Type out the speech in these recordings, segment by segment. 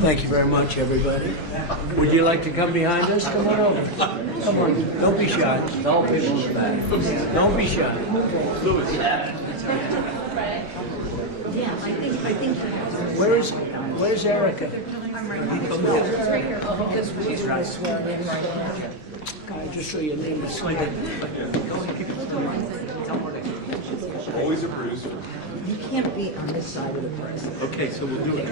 Thank you very much, everybody. Would you like to come behind us? Come on over. Come on. Don't be shy. Don't be shy. Where's Erica? She's right. Just so your name is Always a producer. You can't be on this side of the press. Okay, so we'll do it.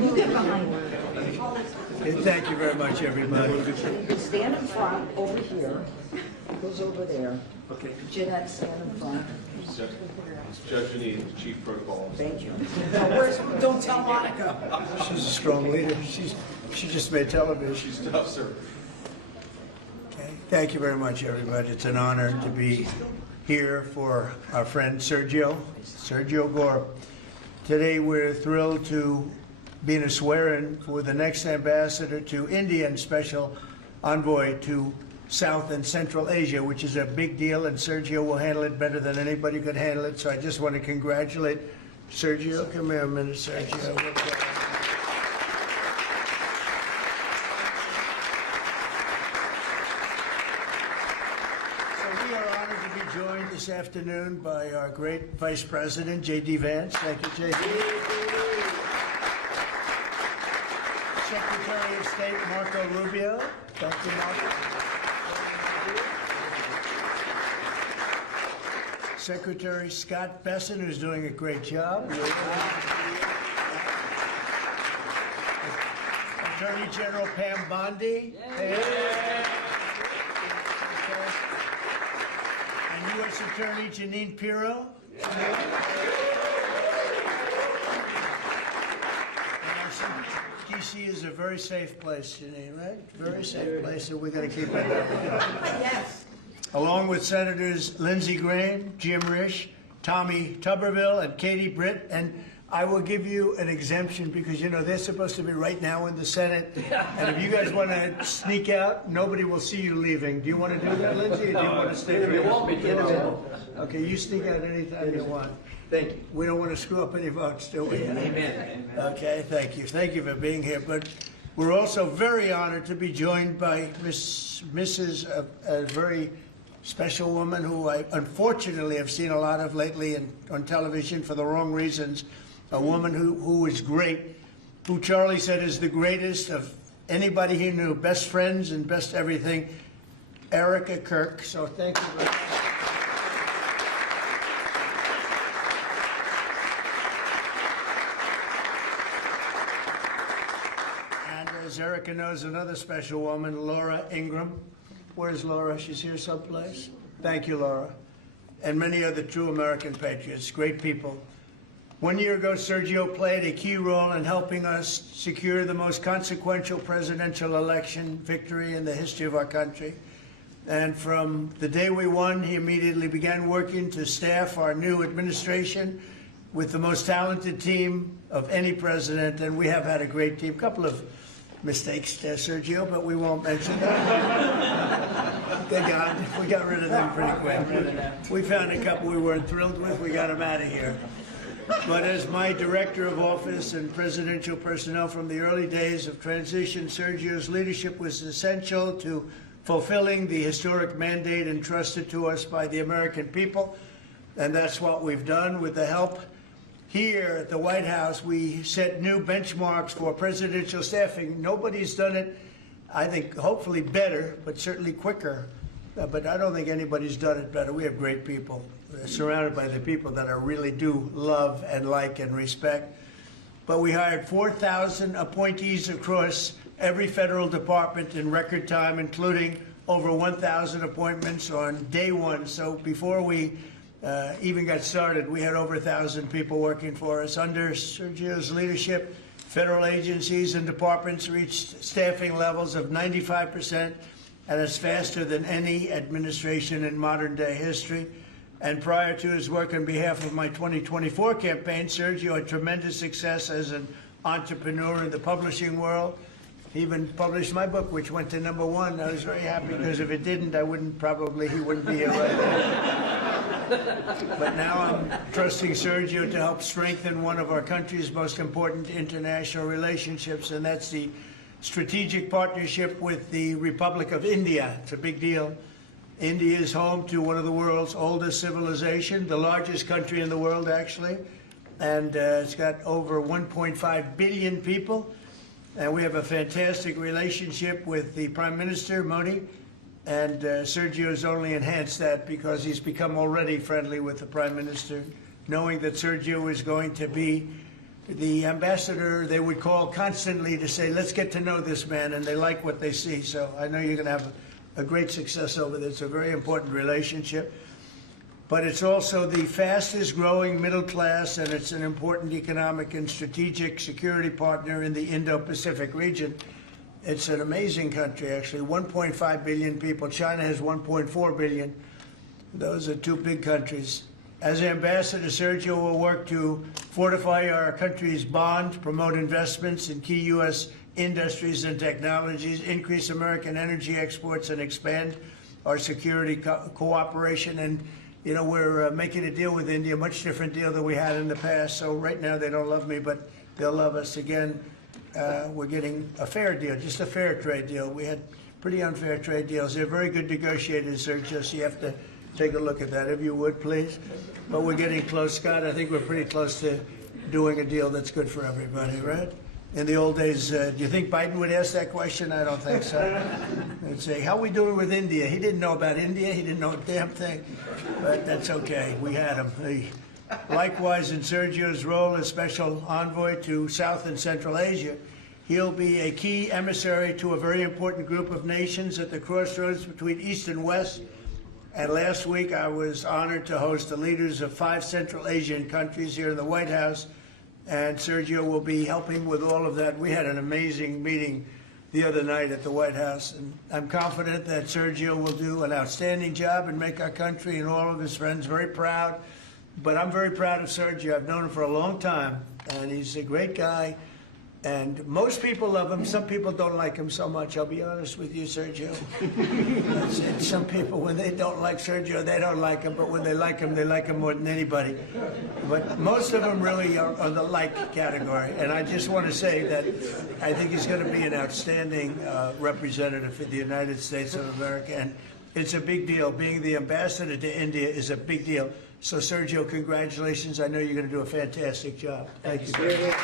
You get behind her. Thank you very much, everybody. You stand in front over here. Goes over there. Okay. Jeanette, stand in front. Judge Janine, Chief Protocol. Thank you. Now, don't tell Monica. She's a strong leader. She just made television. She's tough, sir. Okay. Thank you very much, everybody. It's an honor to be here for our friend Sergio Gore. Today we're thrilled to be in a swear-in for the next ambassador to India and special envoy to South and Central Asia, which is a big deal, and Sergio will handle it better than anybody could handle it. So I just want to congratulate Sergio. Come here a minute, Sergio. Joined this afternoon by our great Vice President, J.D. Vance. Thank you, J.D. Secretary of State, Marco Rubio. Thank you, Marco. Secretary Scott Besson, who's doing a great job. Attorney General Pam Bondi. U.S. Attorney Janine Pirro. D.C. is a very safe place, Janine, right? Very safe place, so we got to keep it up. Yes. Along with Senators Lindsey Graham, Jim Risch, Tommy Tuberville, and Katie Britt. And I will give you an exemption because, you know, they're supposed to be right now in the Senate. And if you guys want to sneak out, nobody will see you leaving. Do you want to do that, Lindsay, or do you want to stay here? Okay, you sneak out anytime you want. Thank you. We don't want to screw up any votes, do we? Amen. Okay, thank you. Thank you for being here. But we're also very honored to be joined by Mrs. a very special woman who I unfortunately have seen a lot of lately on television for the wrong reasons. A woman who is great, who Charlie said is the greatest of anybody he knew, best friends and best everything, Erica Kirk. So thank you very much. And as Erica knows, another special woman, Laura Ingram. Where's Laura? She's here someplace. Thank you, Laura. And many other true American patriots, great people. 1 year ago, Sergio played a key role in helping us secure the most consequential presidential election victory in the history of our country. And from the day we won, he immediately began working to staff our new administration with the most talented team of any president. And we have had a great team. A couple of mistakes there, Sergio, but we won't mention that. We got rid of them pretty quick. We found a couple we weren't thrilled with. We got them out of here. But as my director of office and presidential personnel from the early days of transition, Sergio's leadership was essential to fulfilling the historic mandate entrusted to us by the American people. And that's what we've done. With the help here at the White House, we set new benchmarks for presidential staffing. Nobody's done it, I think, hopefully better, but certainly quicker. But I don't think anybody's done it better. We have great people. We're surrounded by the people that I really do love and like and respect. But we hired 4,000 appointees across every federal department in record time, including over 1,000 appointments on day one. So before we even got started, we had over 1,000 people working for us. Under Sergio's leadership, federal agencies and departments reached staffing levels of 95%, and it's faster than any administration in modern-day history. And prior to his work on behalf of my 2024 campaign, Sergio had tremendous success as an entrepreneur in the publishing world. He even published my book, which went to #1. I was very happy because if it didn't, he wouldn't be here right now. But now I'm trusting Sergio to help strengthen one of our country's most important international relationships, and that's the strategic partnership with the Republic of India. It's a big deal. India is home to one of the world's oldest civilization, the largest country in the world, actually, and it's got over 1.5 billion people. And we have a fantastic relationship with the Prime Minister, Modi, and Sergio has only enhanced that because he's become already friendly with the Prime Minister, knowing that Sergio is going to be the ambassador they would call constantly to say, let's get to know this man, and they like what they see. So I know you're going to have a great success over there. It's a very important relationship. But it's also the fastest growing middle class, and it's an important economic and strategic security partner in the Indo-Pacific region. It's an amazing country, actually. 1.5 billion people. China has 1.4 billion. Those are two big countries. As ambassador, Sergio will work to fortify our country's bond, promote investments in key U.S. industries and technologies, increase American energy exports, and expand our security cooperation. And, you know, we're making a deal with India, a much different deal than we had in the past. So right now they don't love me, but they'll love us again. We're getting a fair deal, just a fair trade deal. We had pretty unfair trade deals. They're very good negotiators, Sergio, so you have to take a look at that, if you would, please. But we're getting close, Scott. I think we're pretty close to doing a deal that's good for everybody, right? In the old days, do you think Biden would ask that question? I don't think so. They'd say, how are we doing with India? He didn't know about India. He didn't know a damn thing. But that's okay. We had him. Likewise, in Sergio's role as special envoy to South and Central Asia, he'll be a key emissary to a very important group of nations at the crossroads between East and West. And last week, I was honored to host the leaders of 5 Central Asian countries here in the White House, and Sergio will be helping with all of that. We had an amazing meeting the other night at the White House, and I'm confident that Sergio will do an outstanding job and make our country and all of his friends very proud. But I'm very proud of Sergio. I've known him for a long time, and he's a great guy. And most people love him. Some people don't like him so much. I'll be honest with you, Sergio. Some people, when they don't like Sergio, they don't like him. But when they like him more than anybody. But most of them really are the like category. And I just want to say that I think he's going to be an outstanding representative for the United States of America. And it's a big deal. Being the ambassador to India is a big deal. So, Sergio, congratulations. I know you're going to do a fantastic job. Thank you. Sergio.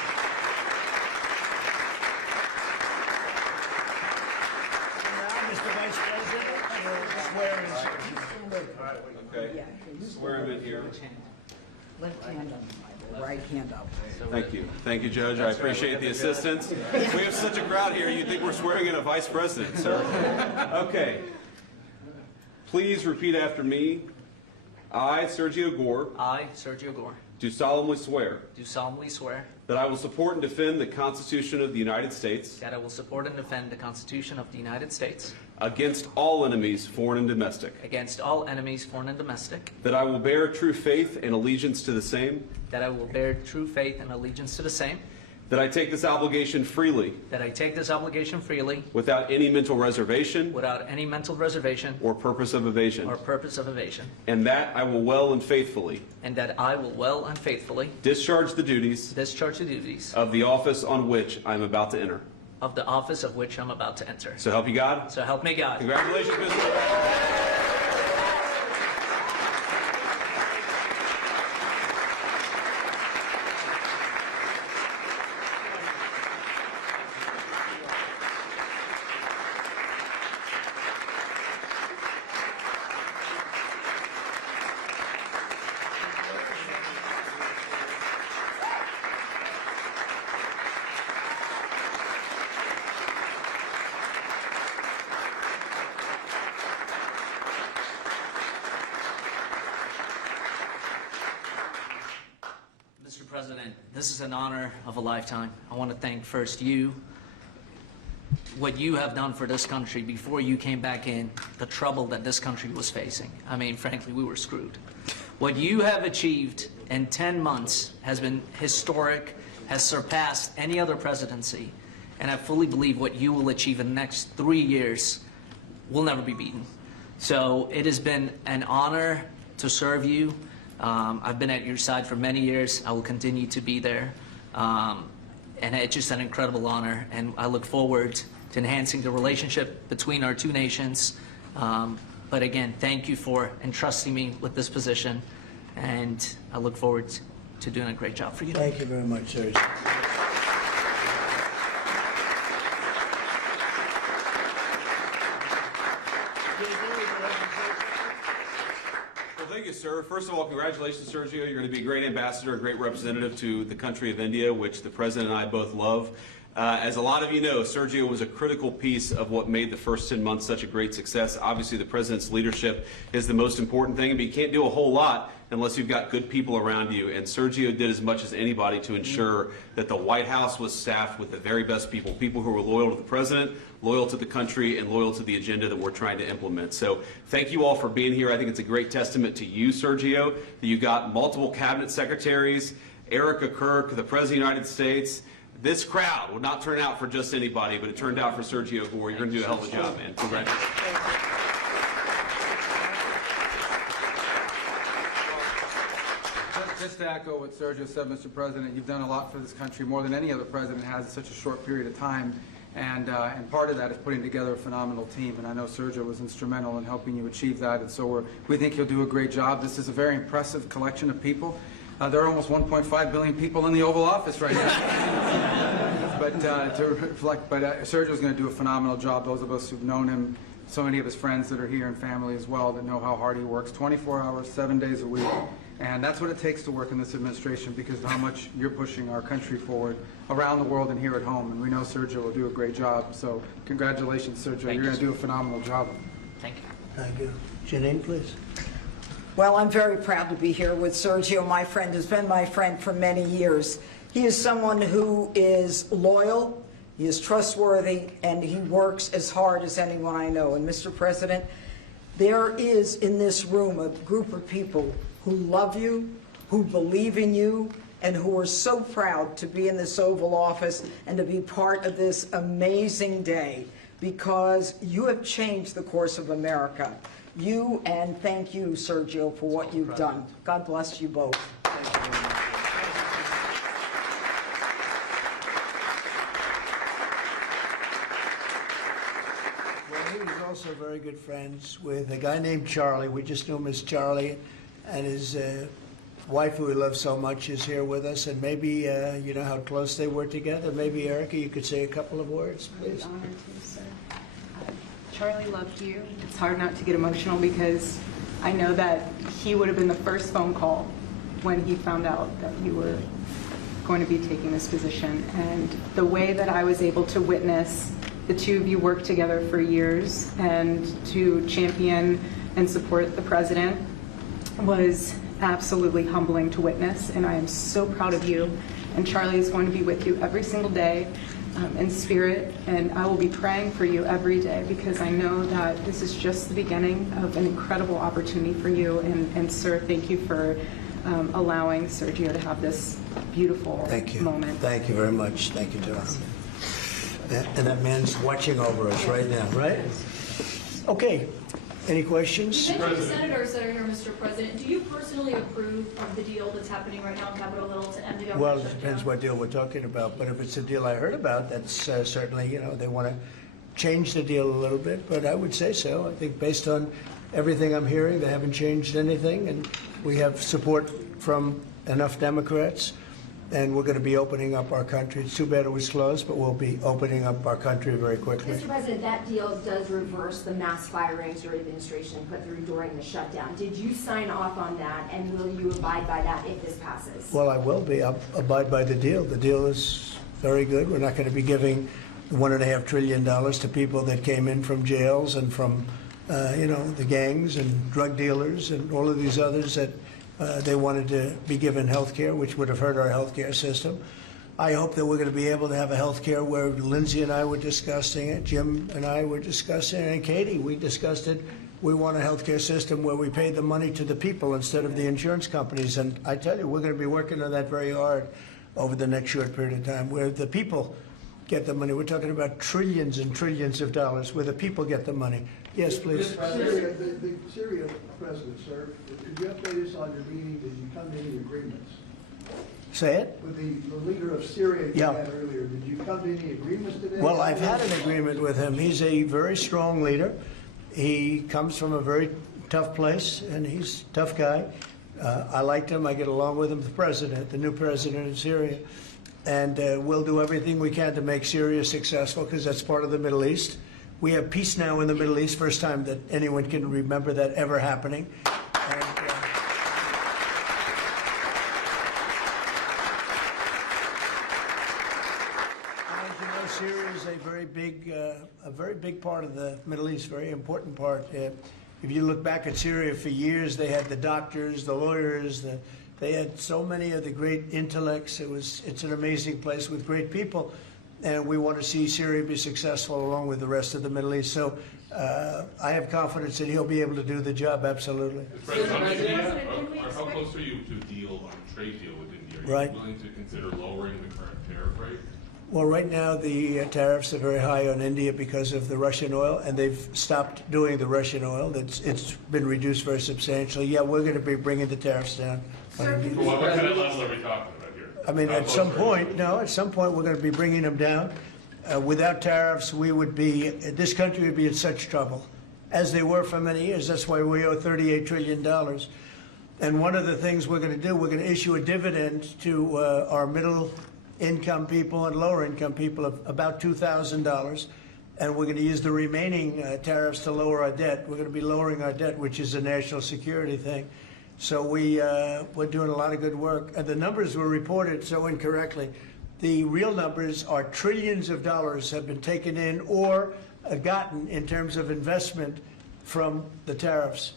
Okay. Swear him in here. Left hand up, right hand up. Thank you. Thank you, Judge. I appreciate the assistance. We have such a crowd here, you'd think we're swearing in a vice president, sir. Okay. Please repeat after me. I, Sergio Gore, I, Sergio Gore, do solemnly swear do solemnly swear that I will support and defend the Constitution of the United States that I will support and defend the Constitution of the United States against all enemies, foreign and domestic, against all enemies, foreign and domestic, that I will bear true faith and allegiance to the same, that I will bear true faith and allegiance to the same, that I take this obligation freely that I take this obligation freely without any mental reservation without any mental reservation or purpose of evasion, or purpose of evasion, and that I will well and faithfully and that I will well and faithfully discharge the duties discharge the duties of the office on which I am about to enter. of the office of which I'm about to enter. So help you God. So help me God. Congratulations, Mr. Mr. President, this is an honor of a lifetime. I want to thank first you, what you have done for this country before you came back in, the trouble that this country was facing. I mean, frankly, we were screwed. What you have achieved in 10 months has been historic, has surpassed any other presidency, and I fully believe what you will achieve in the next 3 years will never be beaten. So it has been an honor to serve you. I've been at your side for many years. I will continue to be there. And it's just an incredible honor, and I look forward to enhancing the relationship between our two nations. But again, thank you for entrusting me with this position, and I look forward to doing a great job for you. Thank you very much, Sergio. Well, thank you, sir. First of all, congratulations, Sergio. You're going to be a great ambassador, a great representative to the country of India, which the President and I both love. As a lot of you know, Sergio was a critical piece of what made the first 10 months such a great success. Obviously, the President's leadership is the most important thing, but you can't do a whole lot unless you've got good people around you. And Sergio did as much as anybody to ensure that the White House was staffed with the very best people, people who were loyal to the President, loyal to the country, and loyal to the agenda that we're trying to implement. So thank you all for being here. I think it's a great testament to you, Sergio, that you got multiple cabinet secretaries, Erica Kirk, the President of the United States. This crowd would not turn out for just anybody, but it turned out for Sergio Gore. You're going to do a hell of a job, man. Congratulations. Just to echo what Sergio said, Mr. President, you've done a lot for this country, more than any other president has in such a short period of time. And part of that is putting together a phenomenal team. And I know Sergio was instrumental in helping you achieve that. And so we think you'll do a great job. This is a very impressive collection of people. There are almost 1.5 billion people in the Oval Office right now. But Sergio's going to do a phenomenal job. Those of us who've known him, so many of his friends that are here and family as well that know how hard he works, 24 hours, 7 days a week. And that's what it takes to work in this administration, because of how much you're pushing our country forward around the world and here at home. And we know Sergio will do a great job. So congratulations, Sergio. You're going to do a phenomenal job. Thank you. Thank you. Janine, please. Well, I'm very proud to be here with Sergio, my friend, has been my friend for many years. He is someone who is loyal, he is trustworthy, and he works as hard as anyone I know. And Mr. President, there is in this room a group of people who love you, who believe in you, and who are so proud to be in this Oval Office and to be part of this amazing day, because you have changed the course of America. You, and thank you, Sergio, for what you've done. God bless you both. Thank you very much. Well, he was also very good friends with a guy named Charlie. We just knew him as Charlie, and his wife, who he loves so much, is here with us. And maybe, you know how close they were together. Maybe, Erica, you could say a couple of words, please. I'm honored to, sir. Charlie loved you. It's hard not to get emotional because I know that he would have been the first phone call when he found out that you were going to be taking this position. And the way that I was able to witness the two of you work together for years and to champion and support the president was absolutely humbling to witness. And I am so proud of you. And Charlie is going to be with you every single day. In spirit, and I will be praying for you every day, because I know that this is just the beginning of an incredible opportunity for you. And sir, thank you for allowing Sergio to have this beautiful moment. Thank you very much. Thank you, John. And that man's watching over us right now, right? Okay. Any questions? You mentioned senators that are here, Mr. President. Do you personally approve of the deal that's happening right now on Capitol Hill to end the government Well, it shutdown? depends what deal we're talking about. But if it's a deal I heard about, that's certainly, you know, they want to change the deal a little bit. But I would say so. I think based on everything I'm hearing, they haven't changed anything. And we have support from enough Democrats. And we're going to be opening up our country. It's too bad it was closed, but we'll be opening up our country very quickly. Mr. President, that deal does reverse the mass firings your administration put through during the shutdown. Did you sign off on that, and will you abide by that if this passes? Well, I will be. I'll abide by the deal. The deal is very good. We're not going to be giving $1.5 trillion to people that came in from jails and from, you know, the gangs and drug dealers and all of these others that they wanted to be given health care, which would have hurt our health care system. I hope that we're going to be able to have a health care where Lindsay and I were discussing it, Jim and I were discussing it, and Katie, we discussed it. We want a health care system where we pay the money to the people instead of the insurance companies. And I tell you, we're going to be working on that very hard over the next short period of time, where the people get the money. We're talking about trillions and trillions of dollars where the people get the money. Yes, please. Syria, the Syria president, sir, could you update us on your meeting? Did you come to any agreements? Say it? With the leader of Syria you Yeah. had earlier, did you come to any agreements today? Well, I've had an agreement with him. He's a very strong leader. He comes from a very tough place, and he's a tough guy. I liked him. I get along with him, the president, the new president of Syria. And we'll do everything we can to make Syria successful, because that's part of the Middle East. We have peace now in the Middle East, first time that anyone can remember that ever happening. And, as you know, Syria is a very big part of the Middle East, very important part. If you look back at Syria for years, they had the doctors, the lawyers, they had so many of the great intellects. It's an amazing place with great people, and we want to see Syria be successful along with the rest of the Middle East. So I have confidence that he'll be able to do the job, absolutely. How close are you to a deal on a trade deal with India? Are you Right. willing to consider lowering the current tariff rate? Well, right now the tariffs are very high on India because of the Russian oil, and they've stopped doing the Russian oil. It's been reduced very substantially. Yeah, we're going to be bringing the tariffs down. What kind of level are we talking about here? I mean, How at close some are you? point, no, at some point, we're going to be bringing them down. Without tariffs, this country would be in such trouble, as they were for many years. That's why we owe $38 trillion. And one of the things we're going to do, we're going to issue a dividend to our middle-income people and lower-income people of about $2,000. And we're going to use the remaining tariffs to lower our debt. We're going to be lowering our debt, which is a national security thing. So we're doing a lot of good work. And the numbers were reported so incorrectly. The real numbers are trillions of dollars have been taken in or gotten in terms of investment from the tariffs.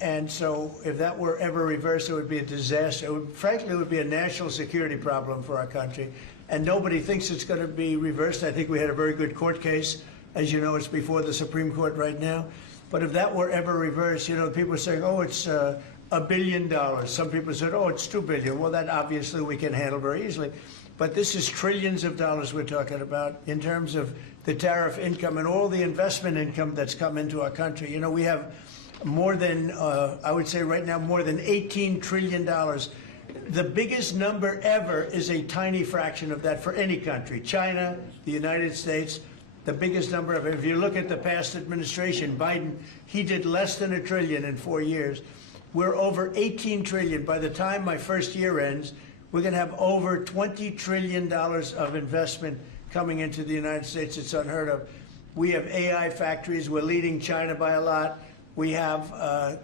And so if that were ever reversed, it would be a disaster. Frankly, it would be a national security problem for our country. And nobody thinks it's going to be reversed. I think we had a very good court case. As you know, it's before the Supreme Court right now. But if that were ever reversed, people are saying, oh, it's $1 billion. Some people said, oh, it's $2 billion. Well, that obviously we can handle very easily. But this is trillions of dollars we're talking about in terms of the tariff income and all the investment income that's come into our country. We have more than, I would say right now, more than $18 trillion. The biggest number ever is a tiny fraction of that for any country. China, the United States, the biggest number of it. If you look at the past administration, Biden, he did less than $1 trillion in 4 years. We're over 18 trillion. By the time my first year ends, we're going to have over $20 trillion of investment coming into the United States. It's unheard of. We have AI factories. We're leading China by a lot. We have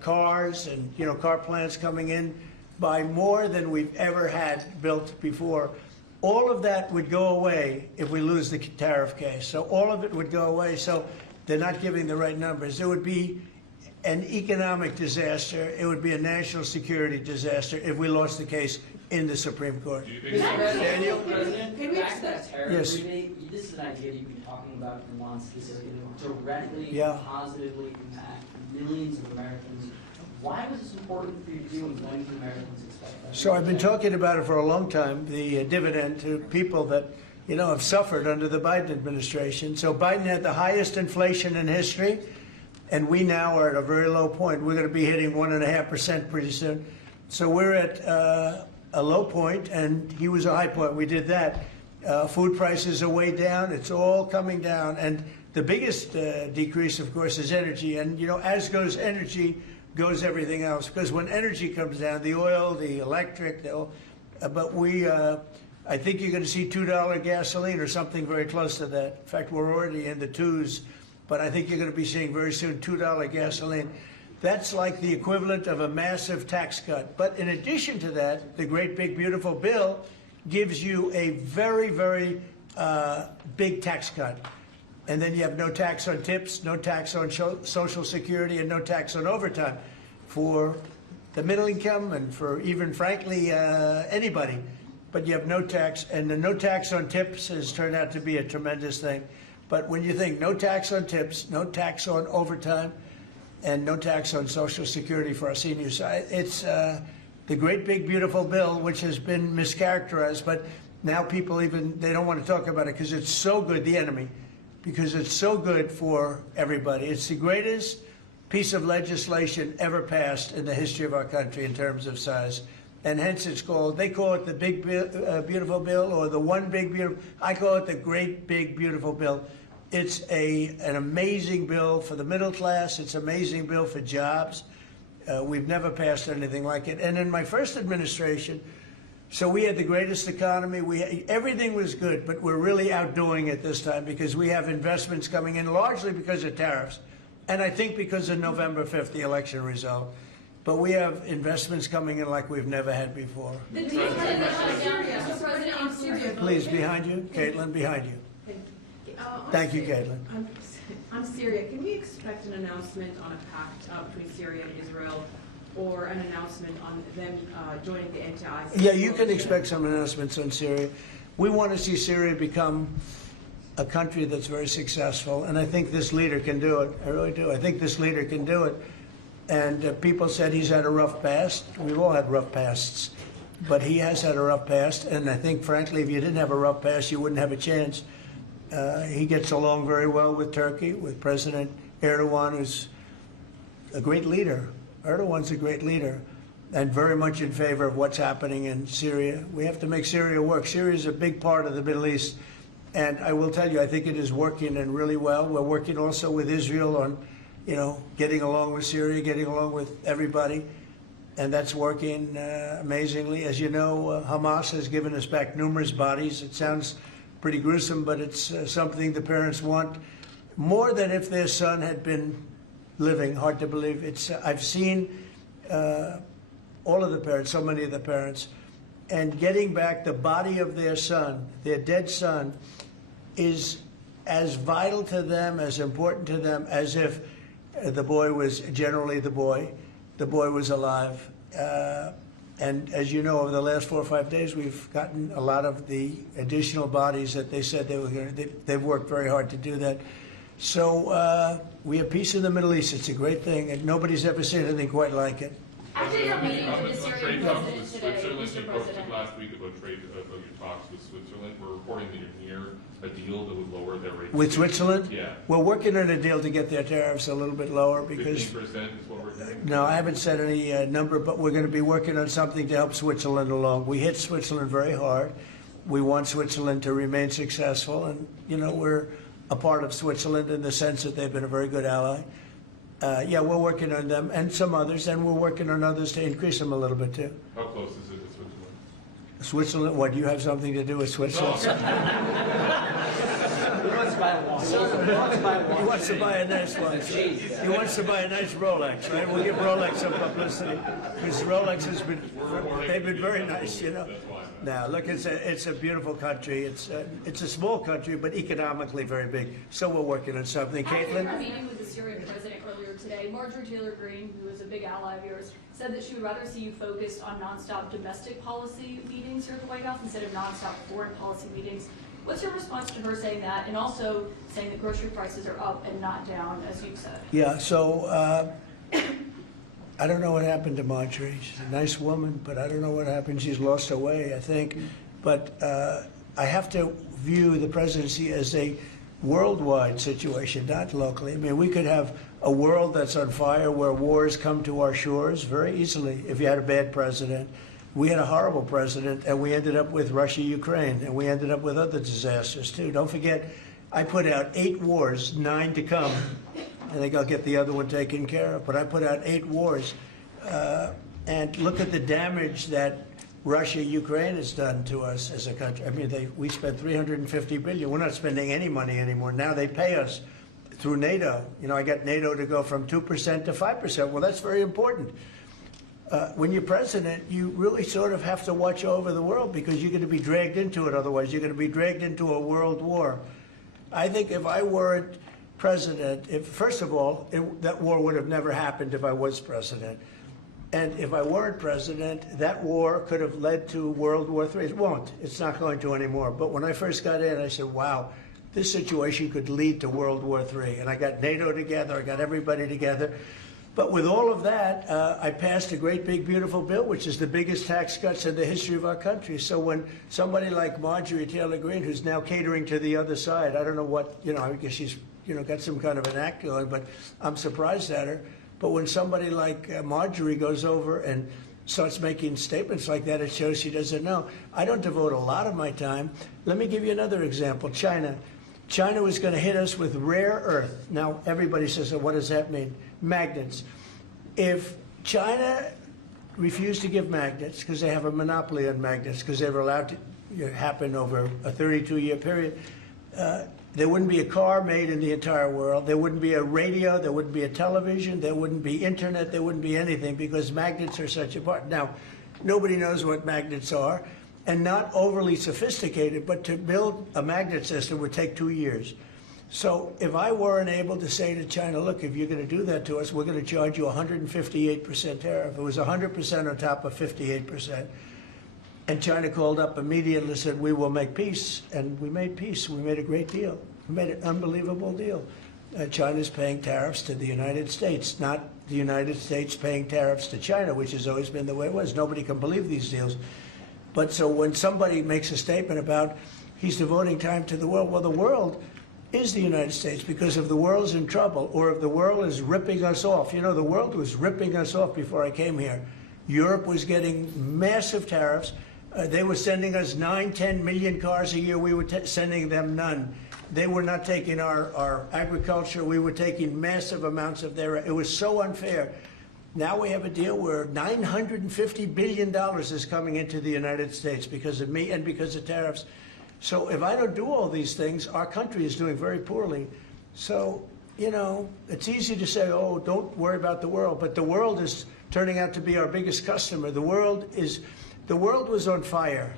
cars and car plants coming in by more than we've ever had built before. All of that would go away if we lose the tariff case. So all of it would go away. So they're not giving the right numbers. It would be an economic disaster. It would be a national security disaster if we lost the case in the Supreme Court. Daniel? President, back to that tariff Yes. rebate, this is an idea you've been talking about for months. This is going to directly Yeah. and positively impact millions of Americans. Why was this important for you to do, and when can Americans expect that? So I've been talking about it for a long time, the dividend to people that, have suffered under the Biden administration. So Biden had the highest inflation in history, and we now are at a very low point. We're going to be hitting 1.5% pretty soon. So we're at a low point, and he was a high point. We did that. Food prices are way down. It's all coming down. And the biggest decrease, of course, is energy. And, as goes energy, goes everything else. Because when energy comes down, the oil, the electric, I think you're going to see $2 gasoline or something very close to that. In fact, we're already in the twos. But I think you're going to be seeing very soon $2 gasoline. That's like the equivalent of a massive tax cut. But in addition to that, the great big beautiful bill gives you a very, very big tax cut. And then you have no tax on tips, no tax on Social Security, and no tax on overtime for the middle income and for even, frankly, anybody. But you have no tax, and the no tax on tips has turned out to be a tremendous thing. But when you think no tax on tips, no tax on overtime, and no tax on Social Security for our seniors, it's the great big beautiful bill, which has been mischaracterized. But Now people even, they don't want to talk about it because it's so good, the enemy, because it's so good for everybody. It's the greatest piece of legislation ever passed in the history of our country in terms of size. And hence it's called, they call it the big, beautiful bill, or the one big, beautiful, I call it the great, big, beautiful bill. It's an amazing bill for the middle class. It's an amazing bill for jobs. We've never passed anything like it. And in my first administration, so we had the greatest economy. Everything was good, but we're really outdoing it this time because we have investments coming in largely because of tariffs. And I think because of November 5th, the election result. But we have investments coming in like we've never had before. The deal that Mr. President in Syria. Please, behind you. Caitlin, behind you. Thank you, Caitlin. On Syria, can we expect an announcement on a pact between Syria and Israel, or an announcement on them joining the anti-ISIS? Yeah, you can expect some announcements on Syria. We want to see Syria become a country that's very successful, and I think this leader can do it. I really do. I think this leader can do it. And people said he's had a rough past. We've all had rough pasts. But he has had a rough past, and I think, frankly, if you didn't have a rough past, you wouldn't have a chance. He gets along very well with Turkey, with President Erdogan, who's a great leader. Erdogan's a great leader, and very much in favor of what's happening in Syria. We have to make Syria work. Syria is a big part of the Middle East, and I will tell you, I think it is working and really well. We're working also with Israel on, getting along with Syria, getting along with everybody, and that's working amazingly. As you know, Hamas has given us back numerous bodies. It sounds pretty gruesome, but it's something the parents want more than if their son had been living. Hard to believe. I've seen all of the parents, so many of the parents, and getting back the body of their son, their dead son, is as vital to them, as important to them, as if the boy was generally the boy was alive. And as you know, over the last 4 or 5 days, we've gotten a lot of the additional bodies that they said they were going to. They've worked very hard to do that. So we have peace in the Middle East. It's a great thing, and nobody's ever seen anything quite like it. After your meeting with the Syrian president today, Mr. President. Last week about your talks with Switzerland. We're reporting that you're near a deal that would lower their rate. With Switzerland? Yeah. We're working on a deal to get their tariffs a little bit lower because. 15% is what we're doing. No, I haven't said any number, but we're going to be working on something to help Switzerland along. We hit Switzerland very hard. We want Switzerland to remain successful, and we're a part of Switzerland in the sense that they've been a very good ally. Yeah, we're working on them and some others, and we're working on others to increase them a little bit too. How close is it to Switzerland? Switzerland? What, do you have something to do with Switzerland? He wants to buy a watch. He wants to buy a nice watch. He wants to buy a nice Rolex, right? We'll give Rolex some publicity because Rolex they've been very nice, Now, look, it's a beautiful country. It's a small country, but economically very big. So we're working on something. Caitlin? After your meeting with the Syrian president earlier today, Marjorie Taylor Greene, who is a big ally of yours, said that she would rather see you focused on nonstop domestic policy meetings here at the White House instead of nonstop foreign policy meetings. What's your response to her saying that, and also saying that grocery prices are up and not down, as you've said? Yeah, so I don't know what happened to Marjorie. She's a nice woman, but I don't know what happened. She's lost her way, I think. But I have to view the presidency as a worldwide situation, not locally. I mean, we could have a world that's on fire where wars come to our shores very easily if you had a bad president. We had a horrible president, and we ended up with Russia, Ukraine, and we ended up with other disasters, too. Don't forget, I put out 8 wars, 9 to come. I think I'll get the other one taken care of. But I put out 8 wars. And look at the damage that Russia, Ukraine has done to us as a country. I mean, we spent $350 billion. We're not spending any money anymore. Now they pay us through NATO. I got NATO to go from 2% to 5%. Well, that's very important. When you're president, you really sort of have to watch over the world because you're going to be dragged into it otherwise. You're going to be dragged into a world war. I think if I weren't president, first of all, that war would have never happened if I was president. And if I weren't president, that war could have led to World War III. It won't. It's not going to anymore. But when I first got in, I said, wow, this situation could lead to World War III. And I got NATO together. I got everybody together. But with all of that, I passed a great big beautiful bill, which is the biggest tax cuts in the history of our country. So when somebody like Marjorie Taylor Greene, who's now catering to the other side, I don't know what, I guess she's, got some kind of an act going, but I'm surprised at her. But when somebody like Marjorie goes over and starts making statements like that, it shows she doesn't know. I don't devote a lot of my time. Let me give you another example. China. China was going to hit us with rare earth. Now, everybody says, what does that mean? Magnets. If China refused to give magnets, because they have a monopoly on magnets, because they were allowed to happen over a 32-year period, there wouldn't be a car made in the entire world. There wouldn't be a radio. There wouldn't be a television. There wouldn't be internet. There wouldn't be anything, because magnets are such a part. Now, nobody knows what magnets are, and not overly sophisticated, but to build a magnet system would take 2 years. So if I weren't able to say to China, look, if you're going to do that to us, we're going to charge you 158% tariff. It was 100% on top of 58%. And China called up immediately and said, we will make peace. And we made peace. We made a great deal. We made an unbelievable deal. China's paying tariffs to the United States, not the United States paying tariffs to China, which has always been the way it was. Nobody can believe these deals. But so when somebody makes a statement about he's devoting time to the world, well, the world is the United States, because if the world's in trouble or if the world is ripping us off, the world was ripping us off before I came here. Europe was getting massive tariffs. They were sending us 9-10 million cars a year. We were sending them none. They were not taking our agriculture. We were taking massive amounts of their. It was so unfair. Now we have a deal where $950 billion is coming into the United States because of me and because of tariffs. So if I don't do all these things, our country is doing very poorly. So, it's easy to say, oh, don't worry about the world. But the world is turning out to be our biggest customer. The world was on fire.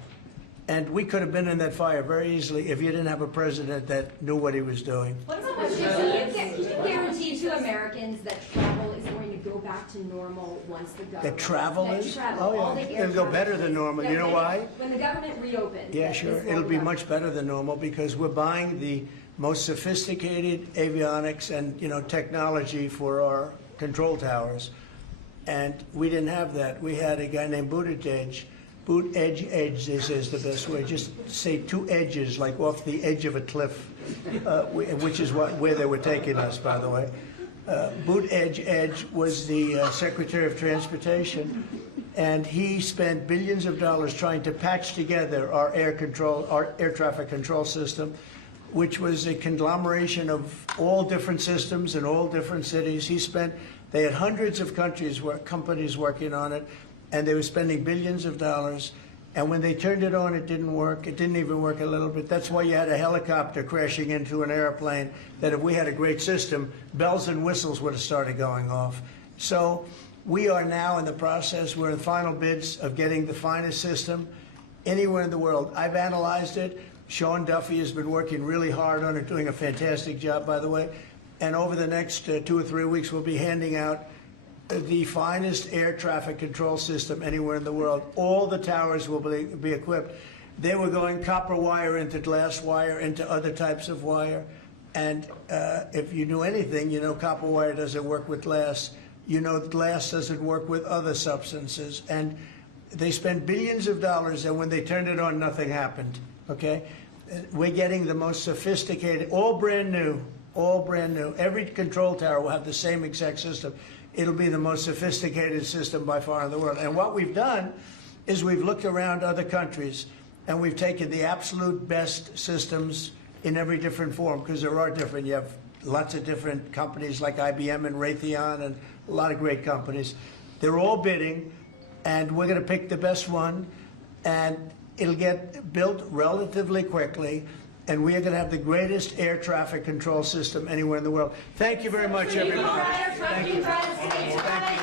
And we could have been in that fire very easily if you didn't have a president that knew what he was doing. What about can you guarantee to Americans that travel is going to go back to normal once the government... That travel is? Oh, all yeah. the air It'll go better than normal. You know why? When the government reopens. Yeah, sure. It'll be much better than normal because we're buying the most sophisticated avionics and, technology for our control towers. And we didn't have that. We had a guy named Buttigieg. Edge, they say, is the best way. Just say two edges, like off the edge of a cliff, which is where they were taking us, by the way. Edge was the Secretary of Transportation, and he spent billions of dollars trying to patch together our air traffic control system, which was a conglomeration of all different systems in all different cities. They had hundreds of companies working on it. And they were spending billions of dollars. And when they turned it on, it didn't work. It didn't even work a little bit. That's why you had a helicopter crashing into an airplane, that if we had a great system, bells and whistles would have started going off. So we are now in the process. We're in the final bids of getting the finest system anywhere in the world. I've analyzed it. Sean Duffy has been working really hard on it, doing a fantastic job, by the way. And over the next 2 or 3 weeks, we'll be handing out the finest air traffic control system anywhere in the world. All the towers will be equipped. They were going copper wire into glass wire into other types of wire. And if you knew anything, copper wire doesn't work with glass. Glass doesn't work with other substances. And they spent billions of dollars, and when they turned it on, nothing happened, okay? We're getting the most sophisticated, all brand new. Every control tower will have the same exact system. It'll be the most sophisticated system by far in the world. And what we've done is we've looked around other countries and we've taken the absolute best systems in every different form, because there are different. You have lots of different companies like IBM and Raytheon and a lot of great companies. They're all bidding, and we're going to pick the best one, and it'll get built relatively quickly. And we are going to have the greatest air traffic control system anywhere in the world. Thank you very much, everybody. Thank you. Thank you.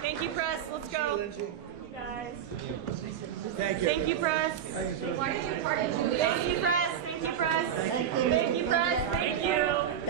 Thank you, press. Let's go. Guys. Thank you. Thank you, press. Thank you, press. Thank you, press. Thank you, press. Thank you, press. Thank you.